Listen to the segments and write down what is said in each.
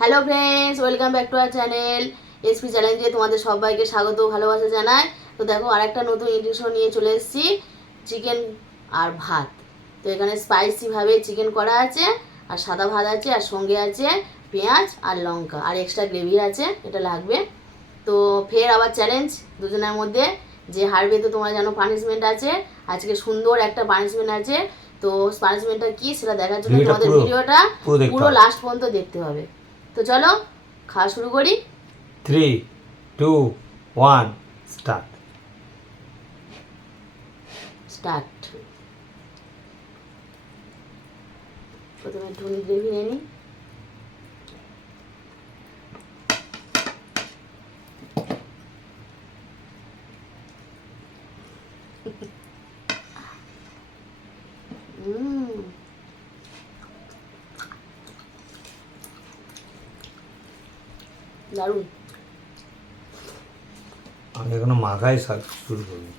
Hello friends, welcome back to our channel SP চ্যালেঞ্জে তোমাদের সবাইকে স্বাগত ভালোবাসা জানাই। তো দেখো আরেকটা নতুন ইন্ডিকশন নিয়ে চলে এসেছি, চিকেন আর ভাত। তো এখানে স্পাইসিভাবে চিকেন করা আছে, আর সাদা ভাত আছে, আর সঙ্গে আছে পেঁয়াজ আর লঙ্কা, আর এক্সট্রা গ্রেভি আছে, এটা লাগবে। তো ফের আবার চ্যালেঞ্জ দুজনের মধ্যে, যে হারবে তো তোমরা জানো পানিশমেন্ট আছে, আজকে সুন্দর একটা পানিশমেন্ট আছে। তো পানিশমেন্টটা কি সেটা দেখার জন্য তোমাদের ভিডিওটা পুরো লাস্ট পর্যন্ত দেখতে হবে। তো চলো খাওয়া শুরু করি। 3, 2, 1 স্টার্ট। প্রথমে ধনে গ্রেভি নিয়ে নিই। দারুণ। আমি এখনো মাখাই শুরু করবো,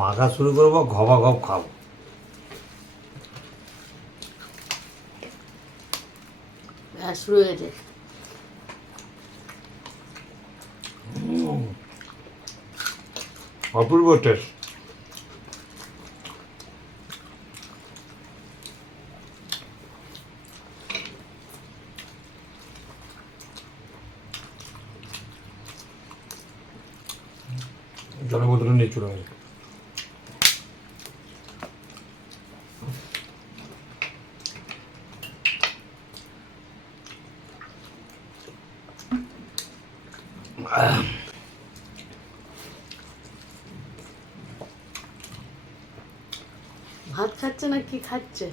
মাখা শুরু করবো, ঘবা ঘব খাবো। শুরু হয়েছে। অপূর্ব টেস্ট। জলের বোতলে নিয়ে চলে গেছে। ভাত খাচ্ছে না কি খাচ্ছে?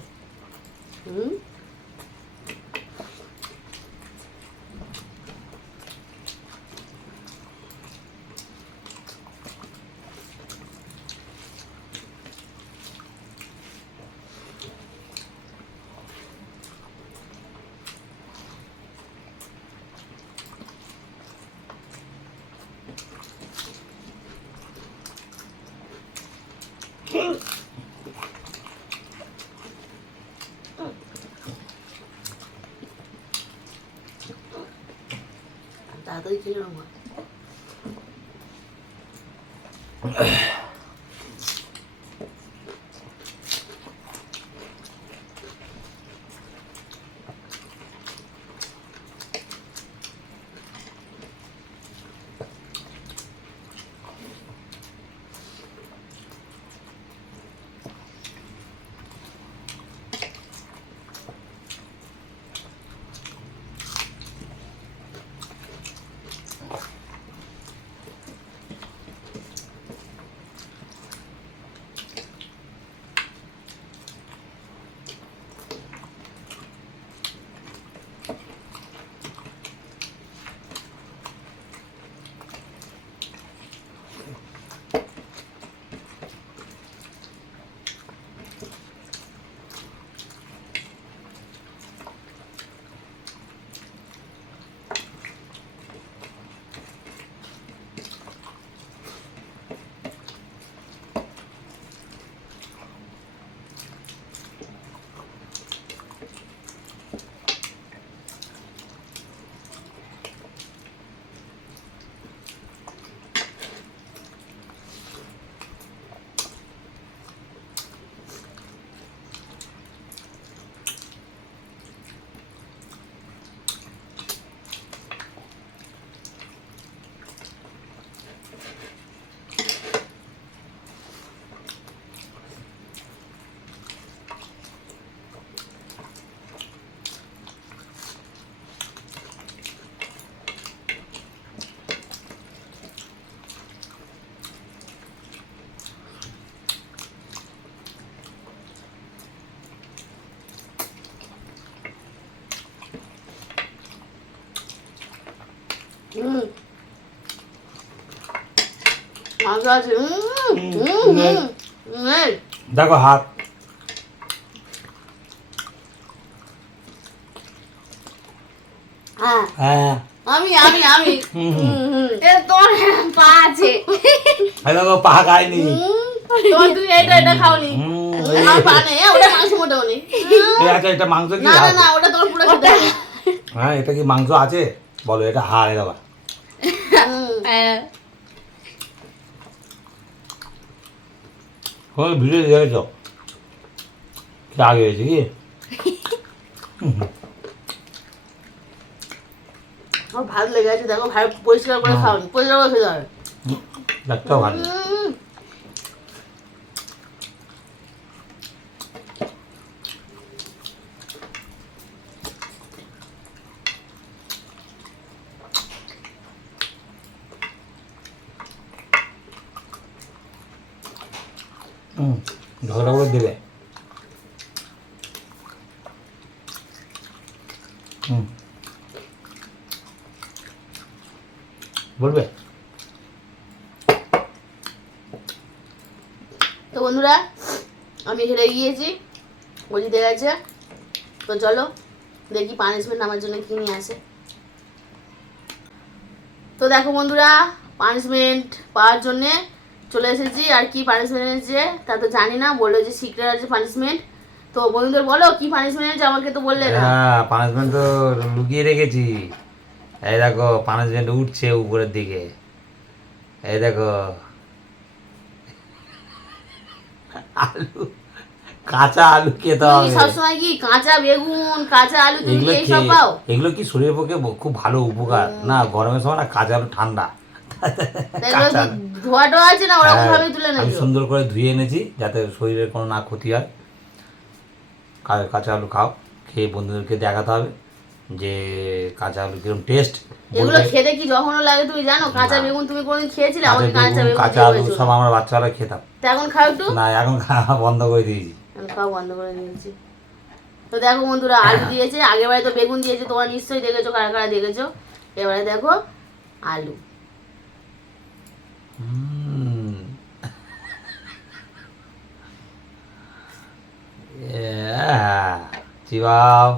তাড়াতাড়ি খেলে নেবো। দেখো হাত। হ্যাঁ আমি আমি আমি তোর পা আছে। দেখো পা খাইনি। তুমি এটা এটা খাওনি। পা নেই, ওটা মাংস মোটাও নেই। আচ্ছা এটা মাংস কি? না না না, ওটা তোমার পুরো খেতে হবে। হ্যাঁ, এটা কি মাংস আছে বলো? এটা হাড় এ বাবা। ওই ভিডিও দেখেছ কি আগে হয়েছে কি? আমার ভালো লেগে আছে, দেখো ভালো পরিষ্কার করে খাওনি, পরিষ্কার করে খেতে হবে। একটাও ভালো না। ঝগড়া করে দিলে বলবে। তো বন্ধুরা আমি হেরে গিয়েছি, ও জিতে গেছে। তো চলো দেখি পানিশমেন্ট আমার জন্য কি নিয়ে আসে। তো দেখো বন্ধুরা, পানিশমেন্ট পাওয়ার জন্যে চলে এসেছি। আর কি পানিশমেন্ট এনেছে তা তো জানি না, বললো যে সিক্রেট আছে পানিশমেন্ট। তো বন্ধুদের বলো কি পানিশমেন্ট এনেছে, আমাকে তো বললে না। হ্যাঁ, পানিশমেন্ট তো লুকিয়ে রেখেছি। এই দেখো পানিশমেন্ট উঠছে উপরের দিকে। এই দেখো আলু, কাঁচা আলু খেতে তুমি কি হবে। সবসময় কি কাঁচা বেগুন, কাঁচা আলু তুমি কি এগুলো এইসব পাও? এগুলো কি শরীরের পক্ষে খুব ভালো উপকার না? গরমের সময় না কাঁচা আলু ঠান্ডা। তা এগুলো কাঁচা কি আলু। ধোয়া টোয়া আছে না ওরকম হ্যাঁ, ভাবে তুলে আমি নেছো? সুন্দর করে ধুয়ে এনেছি যাতে শরীরের কোনো না ক্ষতি হয়। কাঁচা আলু খাও, খেয়ে বন্ধুদেরকে দেখাতে হবে যে কাঁচা আলু কিরকম টেস্ট। এগুলো খেতে কি জঘন্য লাগে তুমি জানো? কাঁচা না। বেগুন তুমি কোনদিন খেয়েছিলে? কাঁচা আমাকে কাঁচা বেগুন, বেগুন কাঁচা দিয়ে আলু হয়েছিল। সব আমরা বাচ্চারা খেতাম। তা এখন খাও একটু। না, এখন খাওয়া বন্ধ করে দিয়েছি। আমি খাওয়া বন্ধ করে দিয়েছি। তো দেখো বন্ধুরা আলু দিয়েছে, আগেরবারে তো বেগুন দিয়েছে, তোমরা নিশ্চয়ই দেখেছো, কারা কারা দেখেছো। এবারে দেখো আলু। হুম। চিবাও।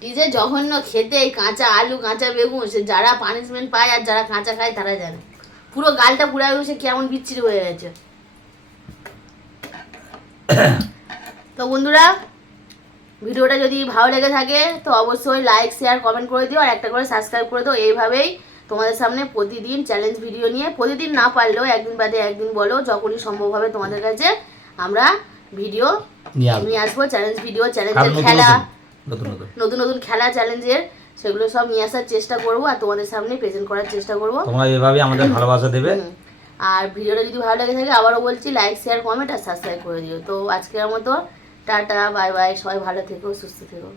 কি যে জঘন্য খেতে এই কাঁচা আলু, কাঁচা বেগুন। সে যারা পানিশমেন্ট পায় আর যারা কাঁচা খায় তারা জানে। পুরো গালটা পুরা সে কেমন বিচ্ছিরি হয়ে গেছে। তো বন্ধুরা ভিডিওটা যদি ভালো লেগে থাকে তো অবশ্যই লাইক, শেয়ার, কমেন্ট করে দিও, আর একটা করে সাবস্ক্রাইব করে দিও। এইভাবেই তোমাদের সামনে প্রতিদিন চ্যালেঞ্জ ভিডিও নিয়ে, প্রতিদিন না পারলেও একদিন বাদে একদিন বলো, যখনই সম্ভব হবে তোমাদের কাছে আমরা ভিডিও নিয়ে আসবো। চ্যালেঞ্জ ভিডিও, চ্যালেঞ্জের খেলা, নতুন নতুন নতুন নতুন খেলা চ্যালেঞ্জের, সেগুলো সব নিয়ে আসার চেষ্টা করবো আর তোমাদের সামনে প্রেজেন্ট করার চেষ্টা করবো। তোমরা এভাবে আমাদের ভালোবাসা দেবে। আর ভিডিওটা যদি ভালো লেগে থাকে আবারও বলছি লাইক, শেয়ার, কমেন্ট আর সাবস্ক্রাইব করে দিও। তো আজকের মতো টাটা, বাই বাই, সবাই ভালো থেকো, সুস্থ থেকো।